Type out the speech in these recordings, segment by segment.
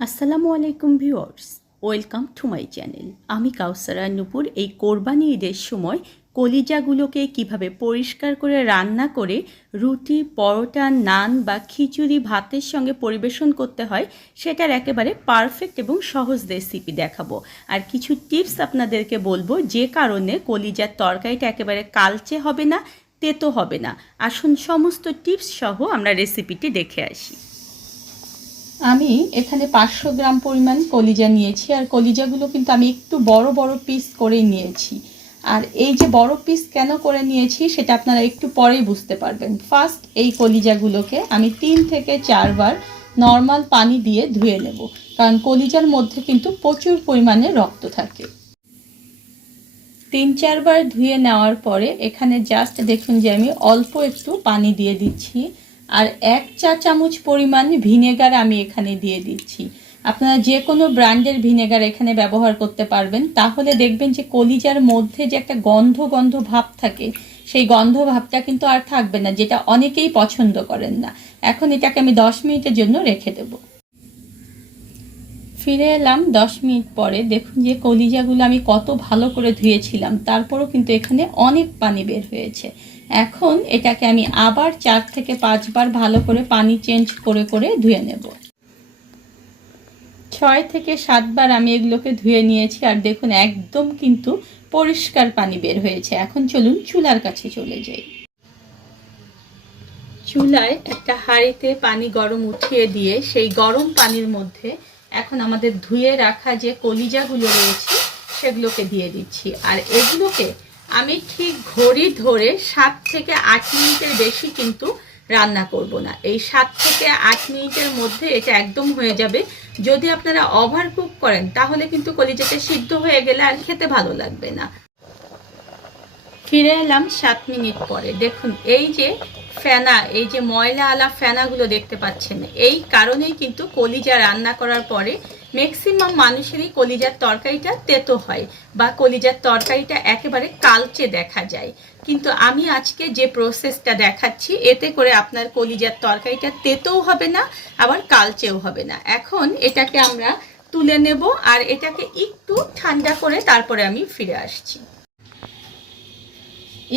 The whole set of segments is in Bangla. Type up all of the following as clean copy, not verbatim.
আসসালামু আলাইকুম viewers, welcome to my channel. আমি কাউসারা নূপুর। এই কোরবানি ঈদের সময় কলিজাগুলোকে কিভাবে পরিষ্কার করে রান্না করে রুটি, পরোটা, নান বা খিচুড়ি ভাতের সঙ্গে পরিবেশন করতে হয় সেটার একেবারে পারফেক্ট এবং সহজ রেসিপি দেখাবো। আর কিছু টিপস আপনাদেরকে বলবো যে কারণে কলিজার তরকারিটা একেবারে কালচে হবে না, তেতো হবে না। আসুন সমস্ত টিপস সহ আমরা রেসিপিটি দেখে আসি। আমি এখানে 500 গ্রাম পরিমাণ কলিজা নিয়েছি, আর কলিজাগুলো কিন্তু আমি একটু বড় বড় পিস করে নিয়েছি। আর এই যে বড় পিস কেন করে নিয়েছি সেটা আপনারা একটু পরেই বুঝতে পারবেন। ফার্স্ট এই কলিজাগুলোকে আমি 3 থেকে 4 বার নর্মাল পানি দিয়ে ধুয়ে নেব, কারণ কলিজার মধ্যে কিন্তু প্রচুর পরিমাণে রক্ত থাকে। 3-4 বার ধুয়ে নেওয়ার পরে এখানে জাস্ট দেখুন যে আমি অল্প একটু পানি দিয়ে দিচ্ছি, আর 1 চা চামচ পরিমাণ ভিনেগার আমি এখানে দিয়ে দিচ্ছি। আপনারা যে কোনো ব্র্যান্ডের ভিনেগার এখানে ব্যবহার করতে পারবেন, তাহলে দেখবেন যে কলিজার মধ্যে যে একটা গন্ধ গন্ধ ভাব থাকে সেই গন্ধ ভাবটা কিন্তু আর থাকবে না, যেটা অনেকেই পছন্দ করেন না। এখন এটাকে আমি 10 মিনিটের জন্য রেখে দেবো। ফিরে এলাম 10 মিনিট পরে। দেখুন যে কলিজাগুলো আমি কত ভালো করে ধুয়েছিলাম, তারপরও কিন্তু এখানে অনেক পানি বের হয়েছে। এখন এটাকে আমি আবার 4 থেকে 5 বার ভালো করে পানি চেঞ্জ করে করে ধুয়ে নেব। 6 থেকে 7 বার আমি এগুলোকে ধুয়ে নিয়েছি, আর দেখুন একদম কিন্তু পরিষ্কার পানি বের হয়েছে। এখন চলুন চুলার কাছে চলে যাই। চুলায় একটা হাঁড়িতে পানি গরম উঠিয়ে দিয়ে সেই গরম পানির মধ্যে এখন আমাদের ধুয়ে রাখা যে কলিজাগুলো রয়েছে সেগুলোকে দিয়ে দিচ্ছি। আর এগুলোকে আমি ঠিক ঘড়ি ধরে 7 থেকে 8 মিনিটের বেশি কিন্তু রান্না করব না। এই 7 থেকে 8 মিনিটের মধ্যে এটা একদম হয়ে যাবে। যদি আপনারা ওভার কুক করেন তাহলে কিন্তু কলিজাটা সিদ্ধ হয়ে গেলে আর খেতে ভালো লাগবে না। ফিরে এলাম 7 মিনিট পরে। দেখুন এই যে ফেনা, এই যে ময়লা আলা ফেনাগুলো দেখতে পাচ্ছেন, এই কারণেই কিন্তু কলিজা রান্না করার পরে ম্যাক্সিমাম মানুষেরই কলিজার তরকারিটা তেতো হয় বা কলিজার তরকারিটা একেবারে কালচে দেখা যায়। কিন্তু আমি আজকে যে প্রসেসটা দেখাচ্ছি এতে করে আপনার কলিজার তরকারিটা তেতোও হবে না, আবার কালচেও হবে না। এখন এটাকে আমরা তুলে নেব, আর এটাকে একটু ঠান্ডা করে তারপরে আমি ফিরে আসছি।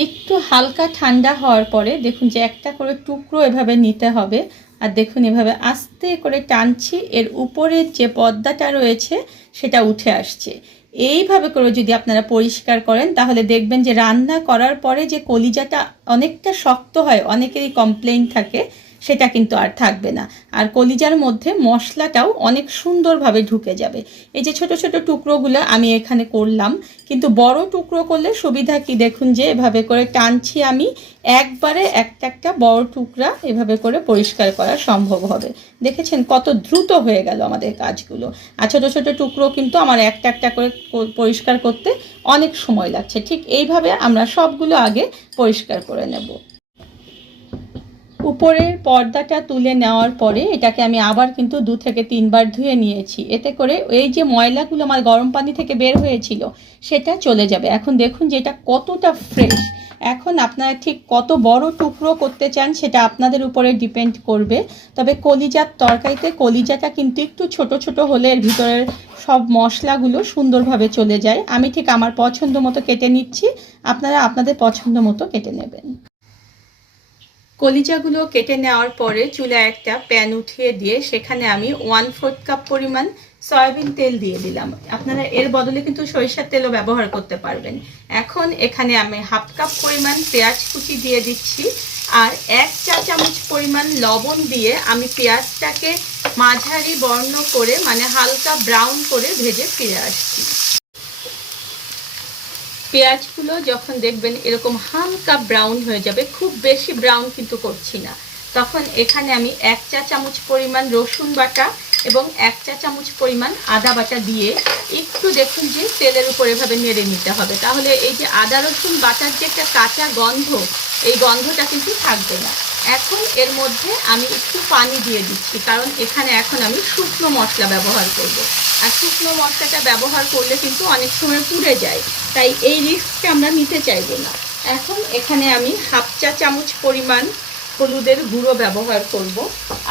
একটু হালকা ঠান্ডা হওয়ার পরে দেখুন যে একটা করে টুকরো এভাবে নিতে হবে, আর দেখুন এভাবে আস্তে করে টানছি, এর উপরের যে পর্দাটা রয়েছে সেটা উঠে আসছে। এইভাবে করে যদি আপনারা পরিষ্কার করেন তাহলে দেখবেন যে রান্না করার পরে যে কলিজাটা অনেকটা শক্ত হয়, অনেকেরই কমপ্লেইন থাকে, সেটা কিন্তু আর থাকবে না। আর কলিজার মধ্যে মশলাটাও অনেক সুন্দরভাবে ঢুকে যাবে। এই যে ছোট ছোট টুকরোগুলো আমি এখানে করলাম, কিন্তু বড় টুকরো করলে সুবিধা কি দেখুন যে এভাবে করে টানছি আমি, একবারে একটা একটা বড় টুকরা এভাবে করে পরিষ্কার করা সম্ভব হবে। দেখেছেন কত দ্রুত হয়ে গেল আমাদের কাজগুলো। আর ছোট ছোট টুকরো কিন্তু আমার একটা একটা করে পরিষ্কার করতে অনেক সময় লাগছে। ঠিক এইভাবে আমরা সবগুলো আগে পরিষ্কার করে নেব। উপরের পর্দাটা তুলে নেওয়ার পরে এটাকে আমি আবার কিন্তু 2 থেকে 3 বার ধুয়ে নিয়েছি। এতে করে এই যে ময়লাগুলো আমার গরম পানি থেকে বের হয়েছিল সেটা চলে যাবে। এখন দেখুন যে এটা কতটা ফ্রেশ। এখন আপনারা ঠিক কত বড় টুকরো করতে চান সেটা আপনাদের উপরে ডিপেন্ড করবে। তবে কলিজার তরকারিতে কলিজাটা কিন্তু একটু ছোট ছোট হলে এর ভিতরের সব মশলাগুলো সুন্দরভাবে চলে যায়। আমি ঠিক আমার পছন্দ মতো কেটে নিচ্ছি, আপনারা আপনাদের পছন্দ মতো কেটে নেবেন। কলিজাগুলো কেটে নেওয়ার পরে চুলায় একটা প্যান উঠিয়ে দিয়ে সেখানে আমি 1/4 কাপ পরিমাণ সয়াবিন তেল দিয়ে দিলাম। আপনারা এর বদলে কিন্তু সরিষার তেলও ব্যবহার করতে পারবেন। এখন এখানে আমি 1/2 কাপ পরিমাণ পেঁয়াজ কুচি দিয়ে দিচ্ছি, আর 1 চা চামচ পরিমাণ লবণ দিয়ে আমি পেঁয়াজটাকে মাঝারি বর্ণ করে মানে হালকা ব্রাউন করে ভেজে ফিরে আসছি। পেঁয়াজগুলো যখন দেখবেন এরকম হালকা ব্রাউন হয়ে যাবে, খুব বেশি ব্রাউন কিন্তু করছি না, তখন এখানে আমি 1 চা চামচ পরিমাণ রসুন বাটা এবং 1 চা চামচ পরিমাণ আদা বাটা দিয়ে একটু দেখুন যে তেলের উপর এভাবে নেড়ে নিতে হবে। তাহলে এই যে আদা রসুন বাটার যে একটা কাঁচা গন্ধ, এই গন্ধটা কিন্তু থাকবে না। এখন এর মধ্যে আমি একটু পানি দিয়ে দিচ্ছি, কারণ এখানে এখন আমি শুকনো মশলা ব্যবহার করব। আর শুকনো মশলাটা ব্যবহার করলে কিন্তু অনেক সময় পুড়ে যায়, তাই এই রিস্কটা আমরা নিতে চাইব না। এখন এখানে আমি 1/2 চা চামচ পরিমাণ হলুদের গুঁড়ো ব্যবহার করব।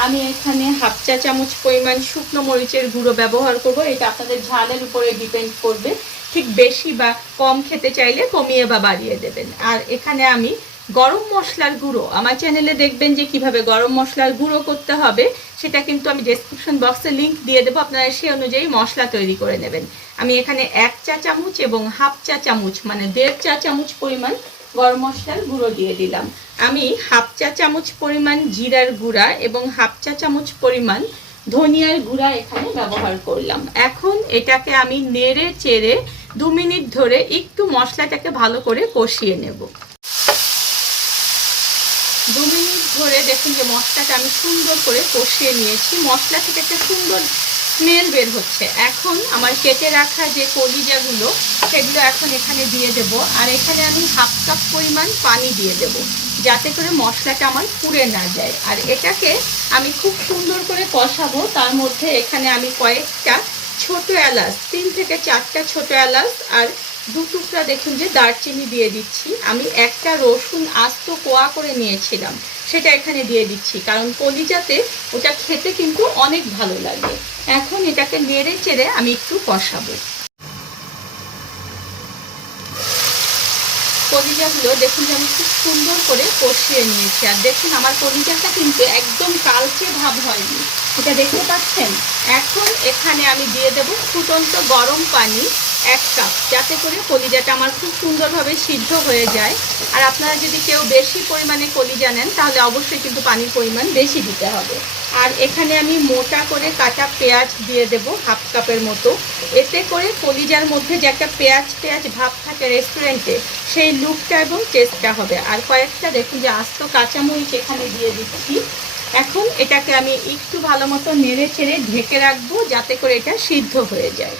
আমি এখানে হাফ চা চামচ পরিমাণ শুকনো মরিচের গুঁড়ো ব্যবহার করব। এটা আপনাদের ঝালের উপরে ডিপেন্ড করবে, ঠিক বেশি বা কম খেতে চাইলে কমিয়ে বা বাড়িয়ে দেবেন। আর এখানে আমি গরম মশলার গুঁড়ো, আমার চ্যানেলে দেখবেন যে কিভাবে গরম মশলার গুঁড়ো করতে হবে, সেটা কিন্তু আমি ডেসক্রিপশন বক্সে লিংক দিয়ে দেবো, আপনারা সেই অনুযায়ী মশলা তৈরি করে নেবেন। আমি এখানে 1 চা চামচ এবং হাফ চা চামচ মানে 1.5 চা চামচ পরিমাণ গরম মশলার গুঁড়ো দিয়ে দিলাম। আমি হাফ চা চামচ পরিমাণ জিরার গুঁড়া এবং হাফ চা চামচ পরিমাণ ধনিয়ার গুঁড়া এখানে ব্যবহার করলাম। এখন এটাকে আমি নেড়ে চেড়ে 2 মিনিট ধরে একটু মশলাটাকে ভালো করে কষিয়ে নেব। 2 মিনিট ধরে দেখুন যে মশলাটা আমি সুন্দর করে কষিয়ে নিয়েছি, মশলা থেকে একটা সুন্দর স্মেল বের হচ্ছে। এখন আমার কেটে রাখা যে কলিজাগুলো সেগুলো এখন এখানে দিয়ে দেব। আর এখানে আমি হাফ কাপ পরিমাণ পানি দিয়ে দেব, যাতে করে মশলাটা আমার পুড়ে না যায়। আর এটাকে আমি খুব সুন্দর করে কষাবো। তার মধ্যে এখানে আমি কয়েকটা ছোট এলাচ, 3 থেকে 4টা ছোট এলাচ আর 2 টুকরা দেখুন যে দারচিনি দিয়ে দিচ্ছি। আমি একটা রসুন আস্ত কোয়া করে নিয়েছিলাম, সেটা এখানে দিয়ে দিচ্ছি, কারণ কলিজাতে ওটা খেতে কিন্তু অনেক ভালো লাগে। এখন এটাকে নেড়ে চেড়ে আমি একটু কষাবো। কলিজাগুলো দেখুন যে আমি খুব সুন্দর করে কষিয়ে নিয়েছি। আর দেখুন আমার কলিজাটা কিন্তু একদম কালচে ভাব হয়নি, এটা দেখতে পাচ্ছেন। এখন এখানে আমি দিয়ে দেব ফুটন্ত গরম পানি 1 কাপ, যাতে করে কলিজাটা আমার খুব সুন্দরভাবে সিদ্ধ হয়ে যায়। আর আপনারা যদি কেউ বেশি পরিমাণে কলিজা নেন তাহলে অবশ্যই কিন্তু পানির পরিমাণ বেশি দিতে হবে। আর এখানে আমি মোটা করে কাটা পেঁয়াজ দিয়ে দেব হাফ কাপের মতো। এতে করে কলিজার মধ্যে যে একটা পেঁয়াজ পেঁয়াজ ভাব থাকে রেস্টুরেন্টে, সেই লুকটা এবং টেস্টটা হবে। আর কয়েকটা দেখুন যে আস্ত কাঁচামরিচ এখানে দিয়ে দিচ্ছি। এখন এটাকে আমি একটু ভালো মতো নেড়ে চেড়ে ঢেকে রাখবো, যাতে করে এটা সিদ্ধ হয়ে যায়।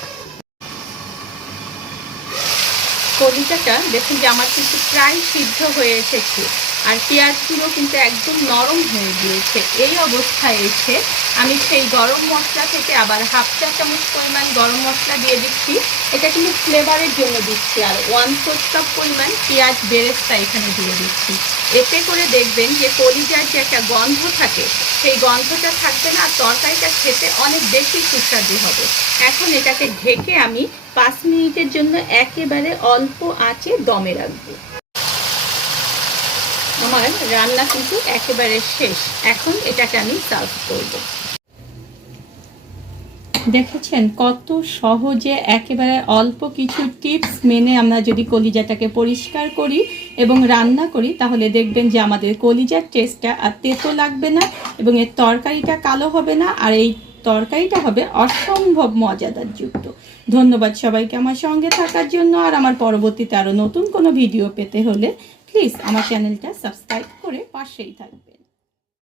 কলিজাটা দেখুন যে আমার কিন্তু প্রায় সিদ্ধ হয়ে এসেছে, আর পেঁয়াজগুলো কিন্তু একদম নরম হয়ে গিয়েছে। এই অবস্থায় এসে আমি সেই গরম মশলা থেকে আবার হাফ চা চামচ পরিমাণ গরম মশলা দিয়ে দিচ্ছি। এটা কিন্তু ফ্লেভারের জন্য দিচ্ছি। আর 1/4 কাপ পরিমাণ পেঁয়াজ বেরেস্তা এখানে দিয়ে দিচ্ছি। এতে করে দেখবেন যে কলিজার যে একটা গন্ধ থাকে, সেই গন্ধটা থাকবে না, তরকারিটা খেতে অনেক বেশি সুস্বাদু হবে। এখন এটাকে ঢেকে আমি 5 মিনিটের জন্য একেবারে অল্প আঁচে দমে রাখবো। আমার রান্না কিন্তু একেবারে শেষ। এখন এটাকে আমি সার্ভ করব। দেখেছেন কত সহজে একেবারে অল্প কিছু টিপস মেনে আমরা যদি কলিজাটাকে পরিষ্কার করি এবং রান্না করি, তাহলে দেখবেন যে আমাদের কলিজার টেস্টটা আর তেতো লাগবে না এবং এর তরকারিটা কালো হবে না, আর এই তরকারিটা হবে অসম্ভব মজাদার যুক্ত। ধন্যবাদ সবাইকে আমার সঙ্গে থাকার জন্য। আর আমার পরবর্তীতে আরও নতুন কোনো ভিডিও পেতে হলে প্লিজ আমার চ্যানেলটা সাবস্ক্রাইব করে পাশেই থাকবে।